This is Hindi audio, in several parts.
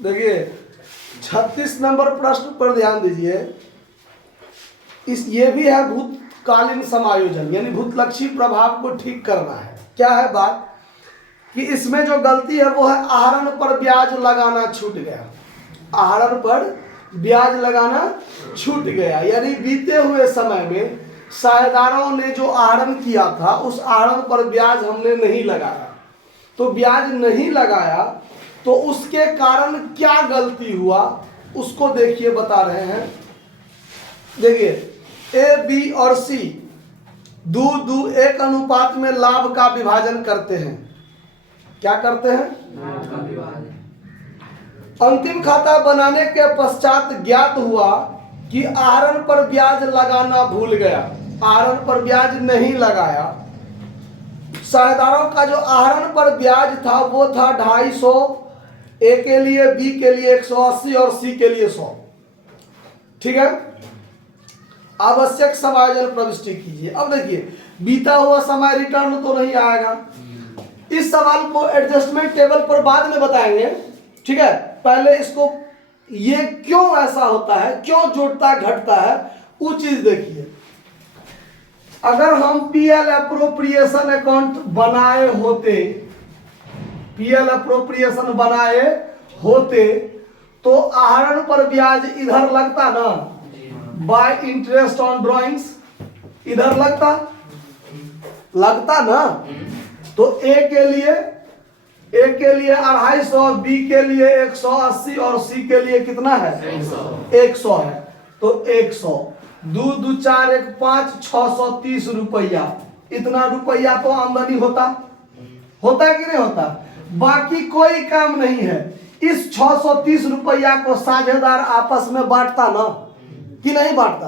देखिए 36 नंबर प्रश्न पर ध्यान दीजिए। ये भी है भूतकालीन समायोजन, यानी भूतलक्षी प्रभाव को ठीक करना है। क्या है बात कि इसमें जो गलती है वो है आहरण पर ब्याज लगाना छूट गया। आहरण पर ब्याज लगाना छूट गया, यानी बीते हुए समय में साझेदारों ने जो आहरण किया था उस आहरण पर ब्याज हमने नहीं लगाया। तो ब्याज नहीं लगाया तो उसके कारण क्या गलती हुआ उसको देखिए, बता रहे हैं। देखिए ए बी और सी दू एक अनुपात में लाभ का विभाजन करते हैं। क्या करते हैं? अंतिम खाता बनाने के पश्चात ज्ञात हुआ कि आहरण पर ब्याज लगाना भूल गया, आहरण पर ब्याज नहीं लगाया। साझेदारों का जो आहरण पर ब्याज था वो था 250, ए के लिए, बी के लिए 180 और सी के लिए 100। ठीक है, आवश्यक समायोजन प्रविष्टि कीजिए। अब देखिए बीता हुआ समय रिटर्न तो नहीं आएगा। इस सवाल को एडजस्टमेंट टेबल पर बाद में बताएंगे, ठीक है। पहले इसको ये क्यों ऐसा होता है, क्यों जोड़ता घटता है, वो चीज देखिए। अगर हम पीएल अप्रोप्रिएशन अकाउंट बनाए होते, पीएल अप्रोप्रिएशन बनाए होते तो आहरण पर ब्याज इधर लगता ना, बाय इंटरेस्ट ऑन ड्रॉइंग्स इधर लगता ना। तो ए के लिए 250, बी के लिए 180 और सी के लिए कितना है? 100 है। तो 100 2 2 4 1 5 630 रुपया, इतना रुपया तो आमदनी होता कि नहीं होता? बाकी कोई काम नहीं है। इस 630 रुपया को साझेदार आपस में बांटता ना कि नहीं बांटता?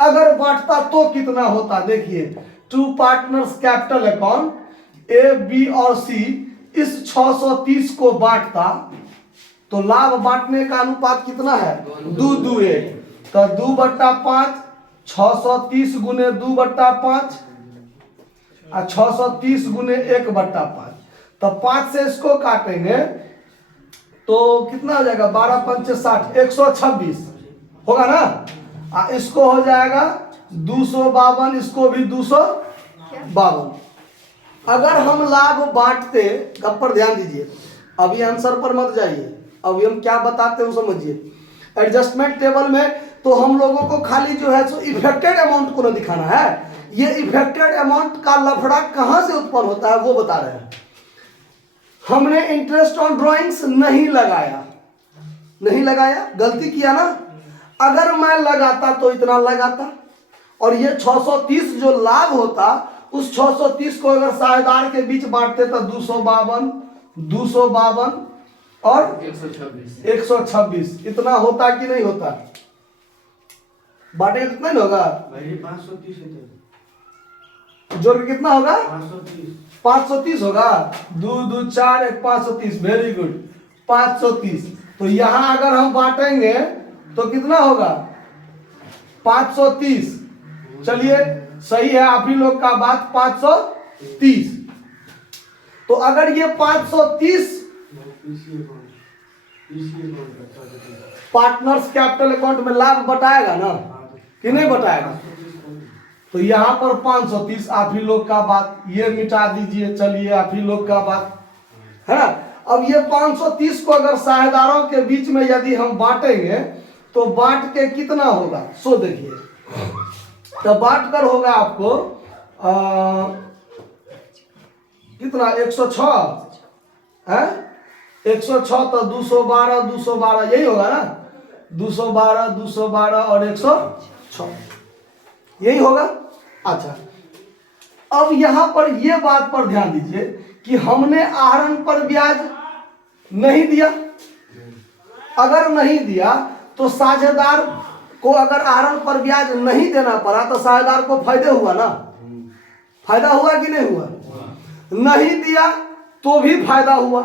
अगर बांटता तो कितना होता? देखिए, two partners capital account A B और सी इस 630 को बांटता तो लाभ बांटने का अनुपात कितना है? 2:1। तो 2/5 630 गुने 2/5 और 630 गुने 1/5। तो 5 से इसको काटेंगे तो कितना हो जाएगा? 12 5 60 126 होगा ना। इसको हो जाएगा 252, इसको भी 252। अगर हम लाभ बांटते, कब पर ध्यान दीजिए, अभी आंसर पर मत जाइए, अभी हम क्या बताते हैं समझिए। एडजस्टमेंट टेबल में तो हम लोगों को खाली जो है सो इफेक्टेड अमाउंट को ना दिखाना है। ये इफेक्टेड अमाउंट का लफड़ा कहां से उत्पन्न होता है वो बता रहे हैं। हमने इंटरेस्ट ऑन ड्रॉइंग्स नहीं लगाया, गलती किया ना। अगर मैं लगाता तो इतना लगाता, और ये 630 जो लाभ होता उस 630 को अगर साझेदार के बीच बांटते तो 252 और 126 इतना होता कि नहीं होता? बांटे कितना नहीं होगा? 530 जोड़ के कितना होगा? 530 होगा। 2 2 4 1 530, वेरी गुड, 530। तो यहां अगर हम बांटेंगे तो कितना होगा? 530। चलिए सही है आप ही लोग का बात, 530। तो अगर ये 530 पार्टनर्स कैपिटल अकाउंट में लाभ बटाएगा ना कि नहीं बटाएगा? तो यहां पर 530 आप ही लोग का बात, ये मिटा दीजिए। चलिए आप ही लोग का बात है ना। अब ये 530 को अगर साझेदारों के बीच में यदि हम बांटेंगे तो बांट के कितना होगा? सो देखिए, तो बांट कर होगा आपको कितना? 106 है, 106 तो 212 यही होगा ना। 212 और 106 यही होगा। अच्छा, अब यहां पर यह बात पर ध्यान दीजिए कि हमने आहरण पर ब्याज नहीं दिया। अगर नहीं दिया तो साझेदार को अगर आहरण पर ब्याज नहीं देना पड़ा तो साझेदार को फायदा हुआ ना? फायदा हुआ कि नहीं हुआ? नहीं दिया तो भी फायदा हुआ,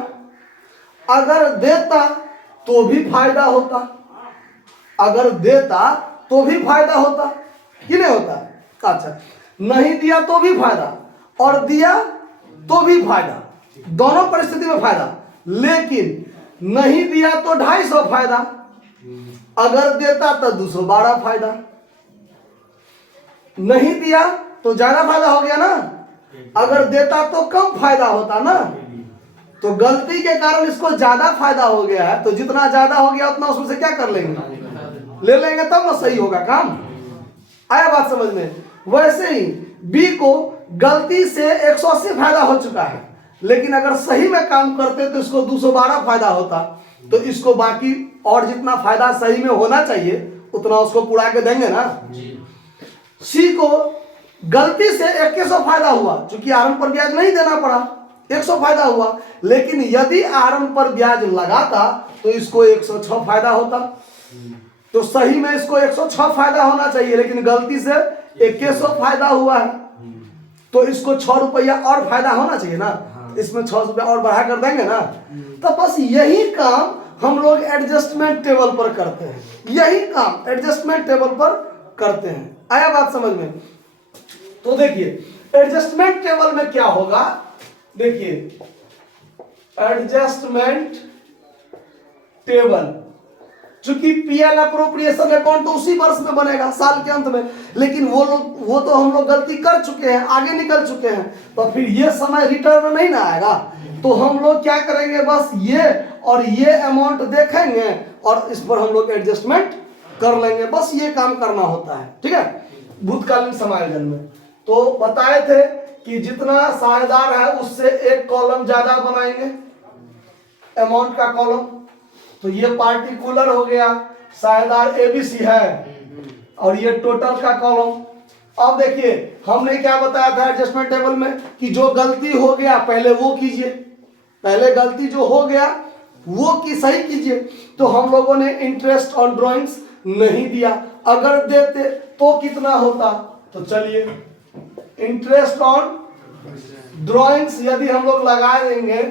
अगर देता तो भी फायदा होता, अगर देता तो भी फायदा होता कि नहीं होता? अच्छा, नहीं दिया तो भी फायदा और दिया तो भी फायदा, दोनों परिस्थिति में फायदा। लेकिन नहीं दिया तो 250 फायदा, अगर देता तो 212 फायदा। नहीं दिया तो ज्यादा फायदा हो गया ना, अगर देता तो कम फायदा होता ना। तो गलती के कारण इसको ज्यादा फायदा हो गया है, तो जितना ज्यादा हो गया उतना उसमें से क्या कर लेंगे, ले लेंगे, तब ना सही होगा काम। आया बात समझ में। वैसे ही बी को गलती से 180 फायदा हो चुका है, लेकिन अगर सही में काम करते तो इसको 212 फायदा होता, तो इसको बाकी और जितना फायदा सही में होना चाहिए उतना उसको पुरा के देंगे ना। सी को गलती से 2100 फायदा हुआ, चूंकि आरंभ पर ब्याज नहीं देना पड़ा, 100 फायदा हुआ, लेकिन यदि आरंभ पर ब्याज लगाता तो इसको 106 फायदा होता। तो सही में इसको 106 फायदा होना चाहिए, लेकिन गलती से 2100 फायदा हुआ है, तो इसको 6 रुपया और फायदा होना चाहिए ना, इसमें 6 रुपया और बढ़ा कर देंगे ना। तो बस यही काम हम लोग एडजस्टमेंट टेबल पर करते हैं, यही काम एडजस्टमेंट टेबल पर करते हैं। आया बात समझ में। तो देखिए एडजस्टमेंट टेबल में क्या होगा, देखिए एडजस्टमेंट टेबल, चूंकि पीएल अप्रोप्रिएशन अकाउंट तो उसी वर्ष में बनेगा, साल के अंत में, लेकिन वो तो हम लोग गलती कर चुके हैं, आगे निकल चुके हैं, तो फिर ये समय रिटर्न नहीं ना आएगा। तो हम लोग क्या करेंगे, बस ये और ये अमाउंट देखेंगे और इस पर हम लोग एडजस्टमेंट कर लेंगे, बस ये काम करना होता है। ठीक है, भूतकालीन समायोजन में तो बताए थे कि जितना साझेदार है उससे एक कॉलम ज्यादा बनाएंगे, अमाउंट का कॉलम। तो ये पार्टिकुलर हो गया, साझेदार एबीसी है, और ये टोटल का कॉलम। अब देखिए हमने क्या बताया था एडजस्टमेंट टेबल में कि जो गलती हो गया पहले वो कीजिए, पहले गलती जो हो गया वो की सही कीजिए। तो हम लोगों ने इंटरेस्ट ऑन ड्राइंग्स नहीं दिया, अगर देते तो कितना होता, तो चलिए इंटरेस्ट ऑन ड्राइंग्स यदि हम लोग लगा देंगे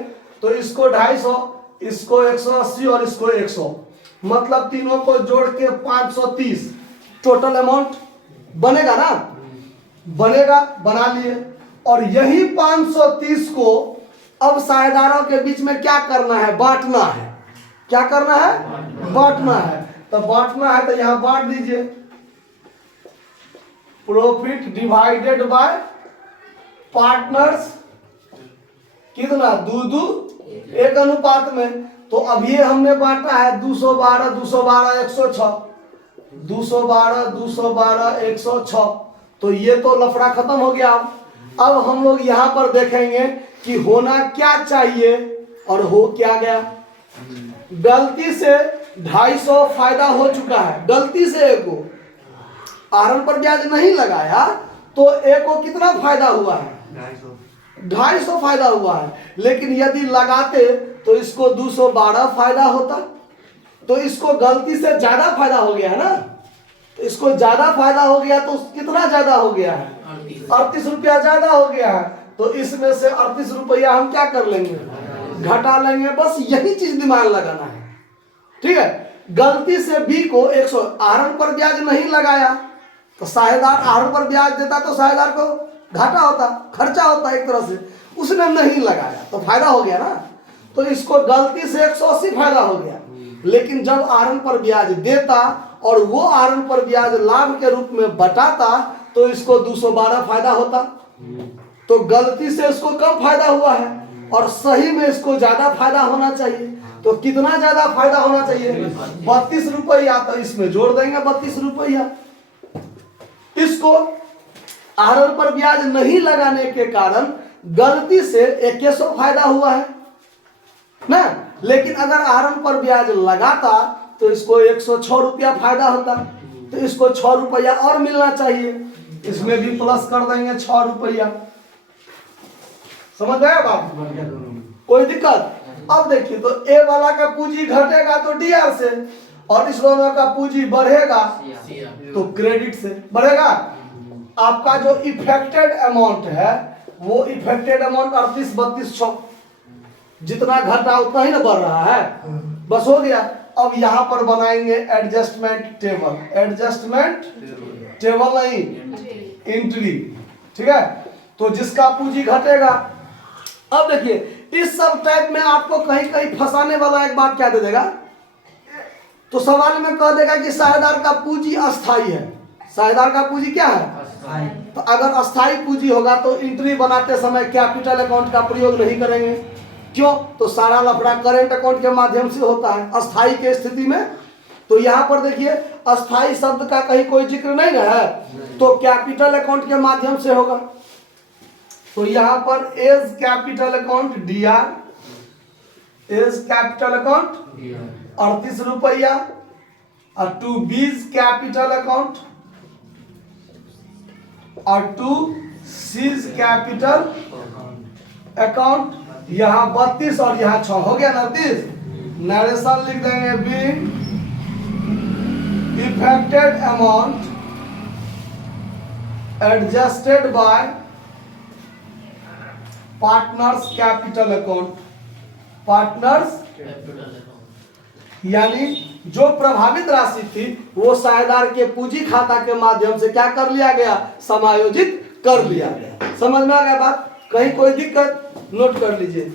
तो इसको 250, इसको 180 और इसको 100, मतलब तीनों को जोड़ के 530 टोटल अमाउंट बनेगा ना, बनेगा, बना लिए। और यही 530 को अब साझेदारों के बीच में क्या करना है, बांटना है। क्या करना है, बांटना है। तो बांटना है तो यहां बांट दीजिए, प्रॉफिट डिवाइडेड बाय पार्टनर्स, कितना, 2:2 एक अनुपात में। तो अब ये हमने बांटा है 212, 212, 106, 212, 212, 106। तो ये तो लफड़ा खत्म हो गया। अब हम लोग यहाँ पर देखेंगे कि होना क्या चाहिए और हो क्या गया। गलती से 250 फायदा हो चुका है, गलती से एक को आरंभ पर ब्याज नहीं लगाया तो एक को कितना फायदा हुआ है, 250 फायदा हुआ है। लेकिन यदि लगाते तो इसको 212 फायदा होता, तो इसको गलती से ज्यादा फायदा हो गया है ना, तो इसको ज्यादा फायदा हो गया तो कितना ज्यादा हो गया है, 38 रुपया ज्यादा हो गया है। तो इसमें से 38 रुपया हम क्या कर लेंगे, घटा लेंगे। बस यही चीज दिमाग लगाना है। ठीक है, गलती से बी को 100 आरंभ पर ब्याज नहीं लगाया तो साझेदार आरंभ पर ब्याज देता तो साझेदार को घाटा होता, खर्चा होता एक तरह से, उसने नहीं लगाया तो फायदा हो गया ना। तो इसको गलती से 180 फायदा हो गया, लेकिन जब आरंभ पर ब्याज देता और वो आरंभ पर ब्याज लाभ के रूप में बटाता तो इसको 212 फायदा होता। तो गलती से इसको कम फायदा हुआ है और सही में इसको ज्यादा फायदा होना चाहिए। तो कितना ज्यादा फायदा होना चाहिए, 32 रुपया। तो इसमें जोड़ देंगे 32 रुपया। इसको आरंभ पर ब्याज नहीं लगाने के कारण गलती से 2100 फायदा हुआ है ना, लेकिन अगर आरंभ पर ब्याज लगाता तो इसको 106 रुपया फायदा होता। तो इसको 6 रुपया और मिलना चाहिए, इसमें भी प्लस कर देंगे 6 रुपया। समझ गए बात, कोई दिक्कत। अब देखिए तो ए वाला का पूंजी घटेगा तो डीआर से, और इस वाला का पूंजी बढ़ेगा तो क्रेडिट से बढ़ेगा। आपका जो इफेक्टेड अमाउंट है वो इफेक्टेड अमाउंट 38, 32, 6 जितना घटा उतना ही ना बढ़ रहा है, बस हो गया। अब यहां पर बनाएंगे एडजस्टमेंट टेबल, एडजस्टमेंट टेबल नहीं एंट्री। ठीक है, तो जिसका पूंजी घटेगा, अब देखिए इस सब टाइप में आपको कहीं कहीं फंसाने वाला एक बात क्या दे देगा, तो सवाल में कह देगा कि साझेदार का पूंजी अस्थाई है। साझेदार का पूंजी क्या है? तो अगर अस्थाई पूंजी होगा तो एंट्री बनाते समय कैपिटल अकाउंट का प्रयोग नहीं करेंगे। क्यों? तो सारा लफड़ा करेंट अकाउंट के माध्यम से होता है अस्थाई के स्थिति में। तो यहाँ पर देखिए अस्थाई शब्द का कहीं कोई जिक्र नहीं ना है, तो कैपिटल अकाउंट के माध्यम से होगा। तो यहाँ पर A's capital account DR, A's capital account 38 रुपया, और टू बीज कैपिटल अकाउंट और टू सीज कैपिटल अकाउंट, यहाँ 32 और यहाँ 6 हो गया 39। नरेशन लिख देंगे being affected amount adjusted bye partners capital account. Partners यानी जो प्रभावित राशि थी वो साझेदार के पूंजी खाता के माध्यम से क्या कर लिया गया, समायोजित कर लिया गया। समझ में आ गया बात? कहीं कोई दिक्कत? नोट कर लीजिए।